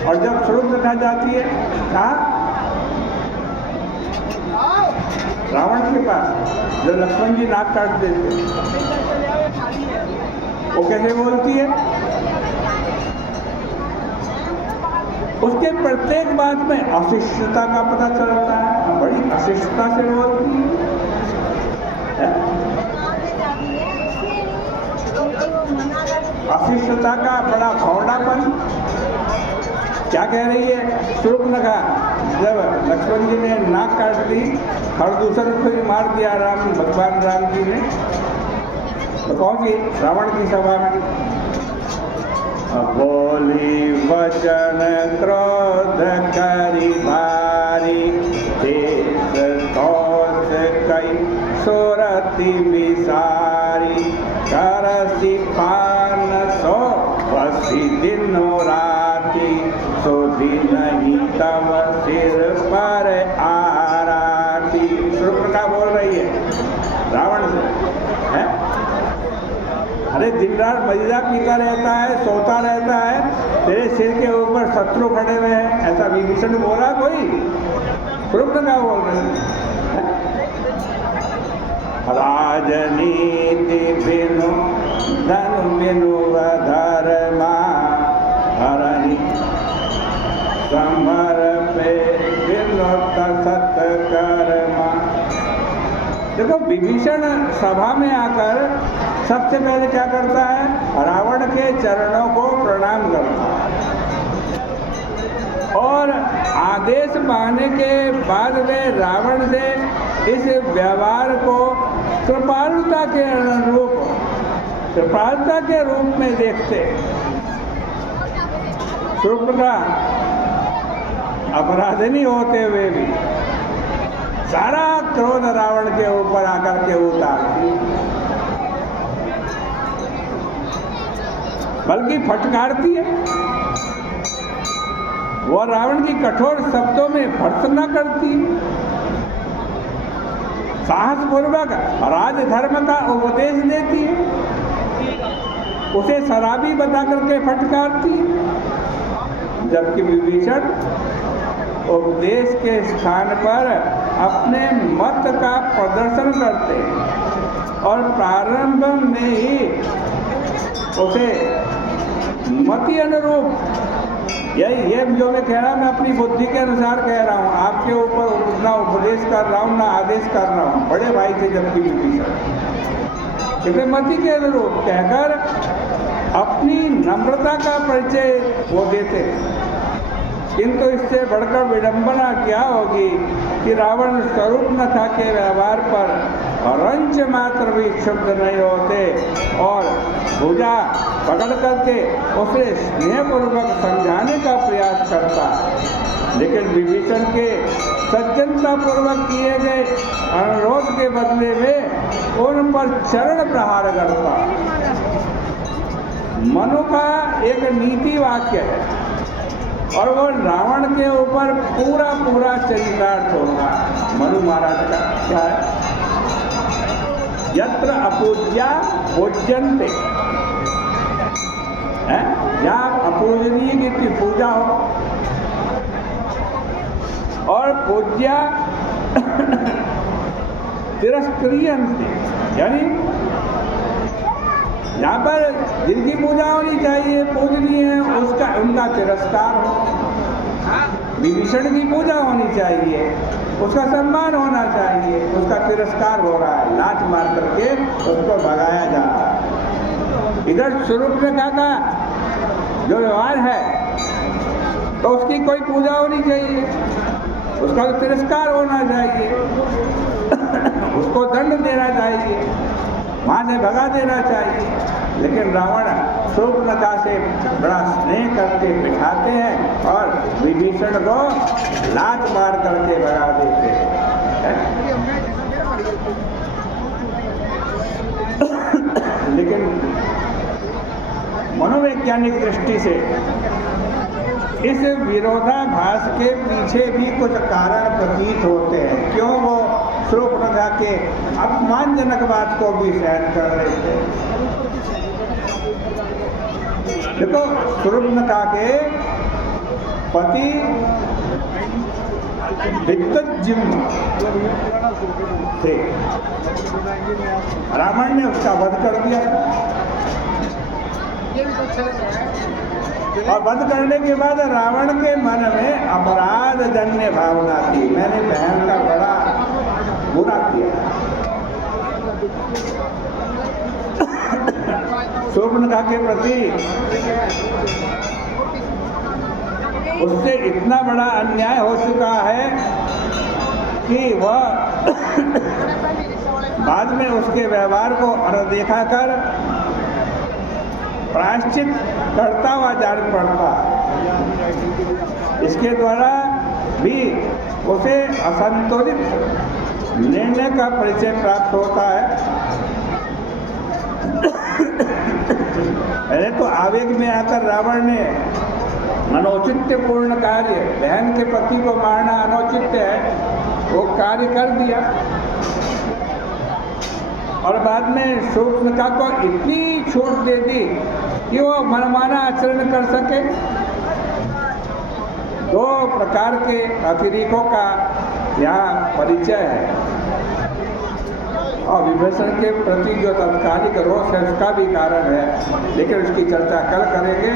और जब शूर्पणखा जाती है कहाँ? रावण के पास, जब लक्ष्मण जी नाक काट देते, वो कैसे बोलती है? उसके प्रत्येक बात में अशिष्टता का पता चलता है, बड़ी अशिष्टता से बोलती है। अशिष्टता का बड़ा भौंडापन। क्या कह रही है शूर्पणखा? जब लक्ष्मण जी ने नाक काट दी, खरदूषण को ही मार दिया भगवान राम जी ने, तो पहुंची रावण की सभा में। बोली वचन क्रोध करी भारी, देश तोष कई सोरती विसारी, करसी पान सो वसी दिनो राती, सोधी नहीं तब सिर पर आराती। शूर्पणखा बोल रही है रावण से, है? अरे दिन रात मदिरा पीता रहता है, सोता रहता है, तेरे सिर के ऊपर शत्रु खड़े हुए हैं, ऐसा विभीषण बोला कोई? शूर्पणखा बोल रही है। राजनीति बिनु धन बिनु धर्मा, हरहि समर पे बिनु सत्कर्मा। देखो विभीषण सभा में आकर सबसे पहले क्या करता है? रावण के चरणों को प्रणाम करता है और आदेश पाने के बाद वे रावण से इस व्यवहार को कृपालुता के अनुरूप, कृपालुता के रूप में देखते। शूर्पणखा अपराधिनी होते हुए भी सारा क्रोध रावण के ऊपर आकर के उतारती, बल्कि फटकारती है। वह रावण की कठोर शब्दों में भर्त्सना करती, साहस पूर्वक राजधर्म का उपदेश देती है, उसे शराबी बता करके फटकारती। जबकि विभीषण उपदेश के स्थान पर अपने मत का प्रदर्शन करते और प्रारंभ में ही उसे मति अनुरूप, ये जो मैं कह रहा हूँ, मैं अपनी बुद्धि के अनुसार कह रहा हूँ, आपके ऊपर ना उपदेश कर रहा हूँ ना आदेश कर रहा हूँ, बड़े भाई थे जबकि विभीषण, क्योंकि मति के अनुरूप कहकर अपनी नम्रता का परिचय वो देते। किंतु इससे बढ़कर विडंबना क्या होगी कि रावण शूर्पणखा के व्यवहार पर रंच मात्र भी क्षुब्ध नहीं होते और भुजा पकड़ करके उसे स्नेहपूर्वक समझाने का प्रयास करता, लेकिन विभीषण के सज्जनता पूर्वक किए गए अनुरोध के बदले में उन पर चरण प्रहार करता। मनु का एक नीति वाक्य है और वो रावण के ऊपर पूरा पूरा चरितार्थ होगा। मनु महाराज का क्या है? यत्र अपूज्या पूज्यन्ते, जहाँ अपूजनीय की पूजा हो और पूज्या तिरस्क्रियन्ते, यानी यहाँ पर जिनकी पूजा होनी चाहिए, पूजनीय है, उसका उनका तिरस्कार हो। विभीषण की पूजा होनी चाहिए, उसका सम्मान होना चाहिए, उसका तिरस्कार हो रहा है, लात मार करके उसको भगाया जा रहा है। इधर शूर्पणखा का जो व्यवहार है तो उसकी कोई पूजा होनी चाहिए, उसका तो तिरस्कार होना चाहिए, उसको दंड देना चाहिए, वहाँ से भगा देना चाहिए। लेकिन रावण शूर्पणखा से बड़ा स्नेह करके बिठाते हैं और विभीषण को लात मार करके भगा देते हैं। लेकिन मनोवैज्ञानिक दृष्टि से इस विरोधाभास के पीछे भी कुछ कारण प्रतीत होते हैं। क्यों वो शूर्पणखा के अपमानजनक बात को भी सहन कर रहे थे? देखो, शूर्पणखा के पति वित्तजिह्वा थे, रावण ने उसका वध कर दिया और वध करने के बाद रावण के मन में अपराध जन्य भावना थी, मैंने बहन का बड़ा बुरा किया। शूर्पणखा के प्रति उससे इतना बड़ा अन्याय हो चुका है कि वह बाद में उसके व्यवहार को अनदेखा कर प्रायश्चित करता हुआ जान पड़ता। इसके द्वारा भी उसे असंतुलित निर्णय का परिचय प्राप्त होता है। पहले तो आवेग में आकर रावण ने अनौचित्यपूर्ण कार्य, बहन के पति को मारना अनौचित्य है, वो कार्य कर दिया और बाद में शूर्पणखा को इतनी छूट दे दी कि वो मनमाना आचरण कर सके। दो प्रकार के अतिरेकों का यहाँ परिचय है और विभीषण के प्रति जो तत्कालिक रोष है उसका भी कारण है, लेकिन उसकी चर्चा कल करेंगे।